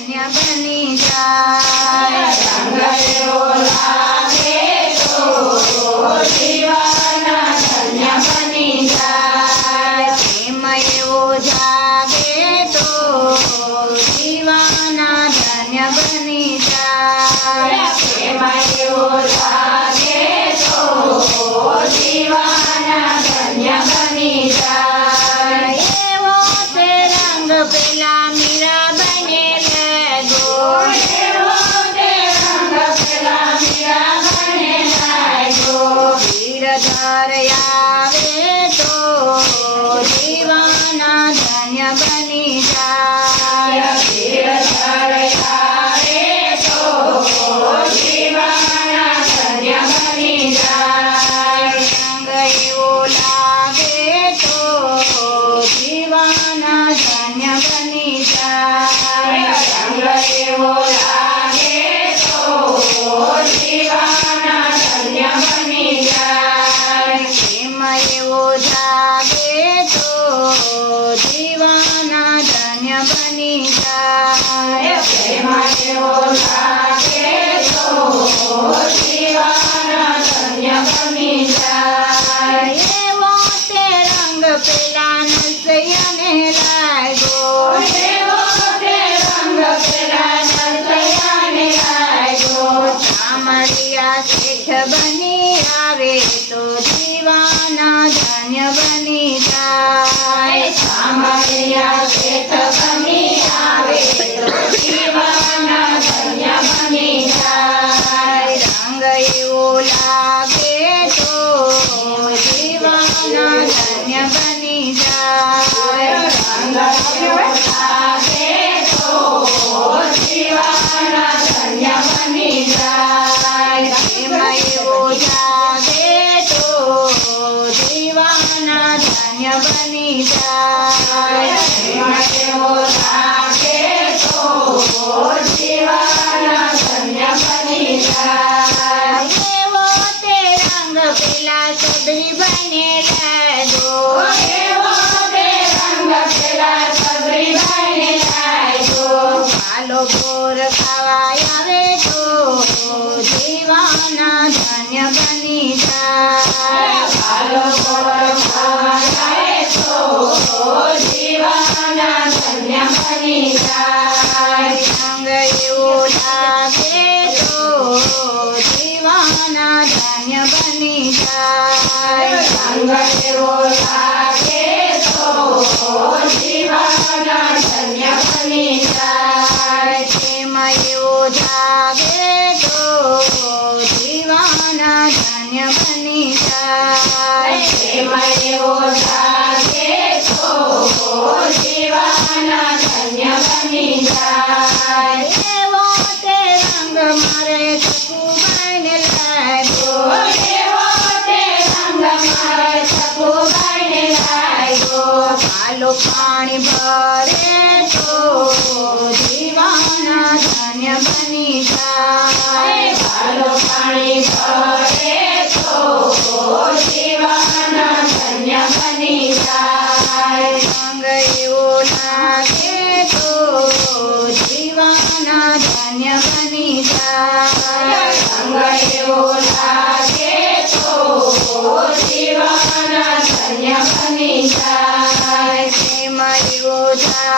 ધન્ય બની જાય રંગ એવો લાગે તો જીવન ધન્ય બની જાય પ્રેમ એવો જાગે તો જીવન ધન્ય બની જાય પ્રેમ એવો લાગે તો જીવન ધન્ય બની જાય એવો તે રંગ પેલા મીરાબાઈને લાગ્યો એવો તે રંગ પેલા મીરાબાઈને લાગ્યો ગીરધર આવે તો જીવન ધન્ય બની જાય ગીરધર આવે તો જીવન ધન્ય બની જાય રંગ એવો લાગે તો જીવન ધન્ય બની જાય રંગ એવો લાગે તો જીવન ધન્ય બની જાય પ્રેમ એવો જાગે તો જીવન ધન્ય બની જાય પ્રેમ એવો લાગે તો જીવન ધન્ય બની જાય એવો તે રંગ પેલા નરસૈયાને લાગ્યો એવો તે રંગ પેલા નરસૈયાને લાગ્યો ચામડિયા શેઠ બની આવે તો જીવન ધન્ય બની જાય સામરિયા શેઠ બની આવે તો જીવન ધન્ય બની જાય રંગ એવો લાગે તો જીવન ધન્ય બની જાય રંગ એવો લાગે તો જીવન ધન્ય બની જાય પ્રેમ એવો જાગે તો જીવન ધન્ય બની જાય પ્રેમ એવો લાગે તો જીવન ધન્ય બની જાય એવો તે રંગ પેલા ચૌધરીબાઈને લાગ્યો એવો તે રંગ પેલા સગરીબાઈને લાગ્યો પાલો બોર ખાવા આવે તો જીવન ધન્ય બની જાય ભાલો બોર ખાવાય તો જીવન ધન્ય બની જાય રંગ એવો લાગે તો જીવન ધન્ય બની જાય રંગ એવો લાગે તો જીવન ધન્ય બની જાય પ્રેમ એવો જાગે તો જીવન ધન્ય બની જાય પ્રેમ એવો લાગે તો જીવન ધન્ય બની જાય એવો તે રંગ મારે સકુબાઈને લાગ્યો એવો તે રંગ મારે સકુબાઈને લાગ્યો પાલો પાણી ભરે તો જીવન ધન્ય બની જાય ભાલો પાણી ભરે તો જીવન ધન્ય બની જાય રંગ એવો લાગે તો જીવન ધન્ય બની જાય રંગ એવો લાગે તો જીવન ધન્ય બની જાય પ્રેમ એવો જાગે તો જીવન ધન્ય બની જાય પ્રેમ એવો લાગે તો જીવન ધન્ય બની જાય રંગ એવો લાગે તો જીવન ધન્ય બની જાય રંગ એવો લાગે તો જીવન ધન્ય બની જાય રંગ એવો લાગે તો જીવન ધન્ય બની જાય રંગ એવો લાગે તો જીવન ધન્ય બની જાય રંગ એવો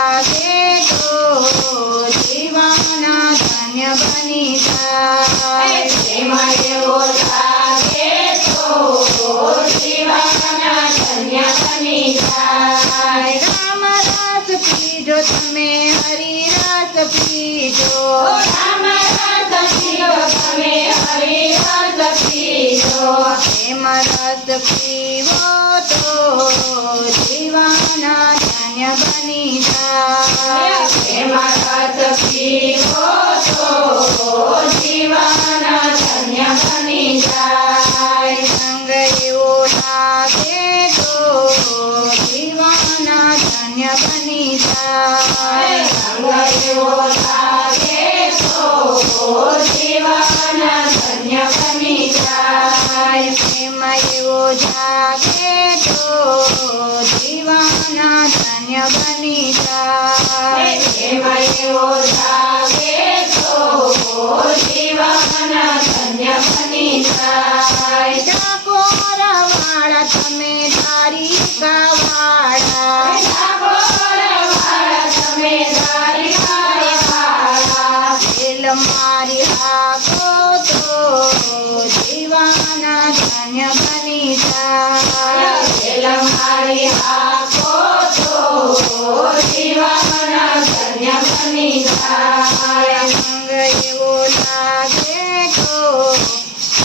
લાગે તો જીવન ધન્ય બની જાય રંગ એવો લાગે તો જીવન ધન્ય બની જાય રામ રસ પીજો તમે હરી રસ પીજો રામ રસ પીજો તમે હરિ રસ પીજો પ્રેમ રસ પીવો તો જીવન ધન્ય બની જાય પ્રેમ રસ પીવો તો જીવન ધન્ય બની જાય રંગ એવો લાગે તો જીવન ધન્ય બની જાય રંગ એવો લાગે તો જીવન ધન્ય બની જાય પ્રેમ એવો જાગે તો જીવન ધન્ય બની જાય પ્રેમ એવો લાગે બની જાય. ડાકોરવાળા તમે દ્વારિકાવાળા ડાકોરવાળા તમે દ્વારિકાવાળા. વેલ મારી હાકો તો જીવાના ધન્ય બની જાય. વેલ મારી હાકો તો જીવાના ધન્ય બની જાય. સંગ એવો લાગે તો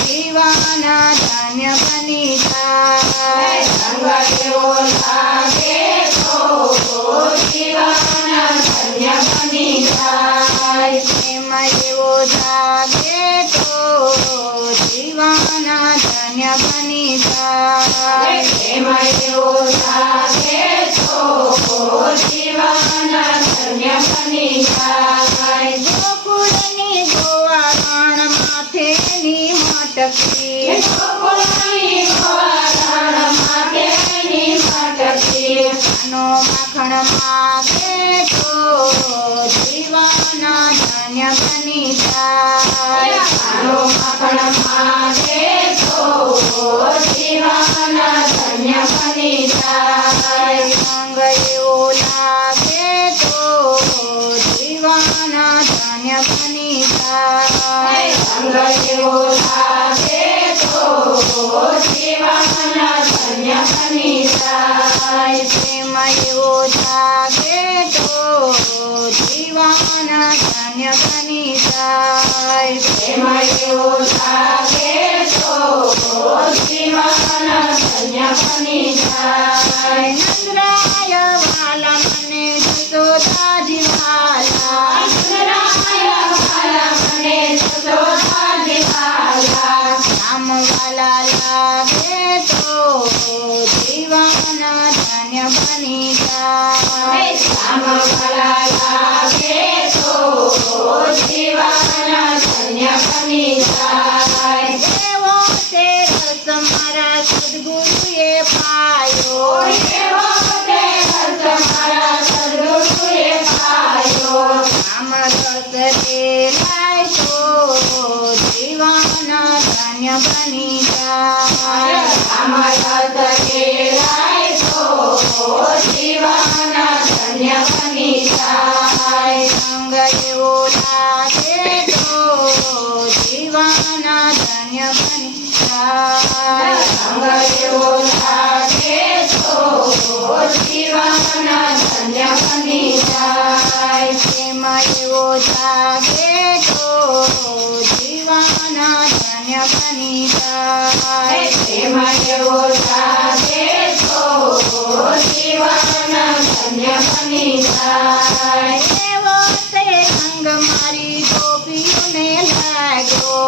જીવાના ધન્ય બની જાય. સંગ એવો લાગે તો જીવાના ધન્ય બની જાય. પ્રેમ એવો જાગે તો જીવાના ધન્ય બની જાય. પ્રેમ એવો લાગે તો જીવાના ધન્ય બની જાય. ગોકુળની ગોવારણ માથેની મટકી ગોકુળની ગોવારણ માથેની મટકી. નો માખણ માગે તો જીવાના ધન્ય બની જાય. આનો માખણ માગે તો જીવાના ધન્ય બની જાય. સંગ એવો લાગે તો જીવાના ધન્ય બની જાય. સંગ એવો લાગે તો જીવાના ધન્ય બની જાય. પ્રેમ એવો જાગે તો જીવાના ધન્ય બની જાય. પ્રેમ એવો લાગે તો જીવાના ધન્ય બની જાય. નંદરાય વાલા મને જશોદાજી વાલા નંદરાય વાલા મને જશોદાજી વાલા. રામ વાલા લાગે તો જીવાના ધન્ય બની જાય. શ્યામ વાલા લાગે તો જીવાના ધન્ય બની જાય. એવો તે રસ મારા સદગુરુએ પાયો. એવો તે રસ મારા સદ્ગુરુએ પાયો. રામ રસ રેલાય તો જીવાના ધન્ય બની જાય. રામ રસ રેલાય તો જીવાના ધન્ય બની જાય. સંગ એવો લાગે તો જીવાના ધન્ય બની જાય. સંગ એવો લાગે તો જીવાના ધન્ય બની જાય. પ્રેમ એવો જાગે તો જીવાના ધન્ય બની જાય. પ્રેમ એવો લાગે તો જીવાના ધન્ય બની જાય. એવો તે રંગ મારી ગોપીઓને લાગ્યો.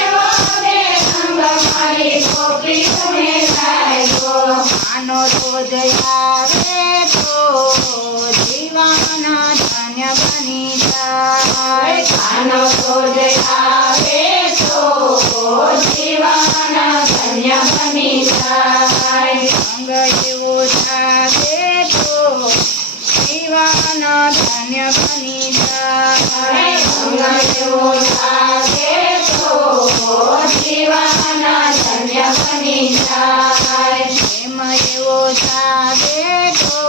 એવો તે રંગ મારી ગોપીઓને લાગ્યો. આનો રોજ આવે તો જીવાના ધન્ય બની જાય. આનો રોજ આવે તો જીવાના ધન્ય બની જાય. સંગ એવો જાગે તો જીવાના ધન્ય બની જાય. સંગ એવો લાગે તો જીવાના ધન્ય બની જાય. પ્રેમ એવો જાગે તો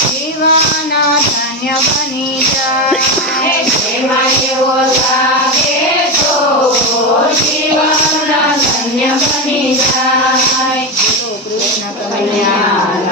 જીવાના ધન્ય બની જાય. પ્રેમ એવો લાગે તો જીવાના ધન્ય બની જાય. કૃષ્ણ કલ્યાણ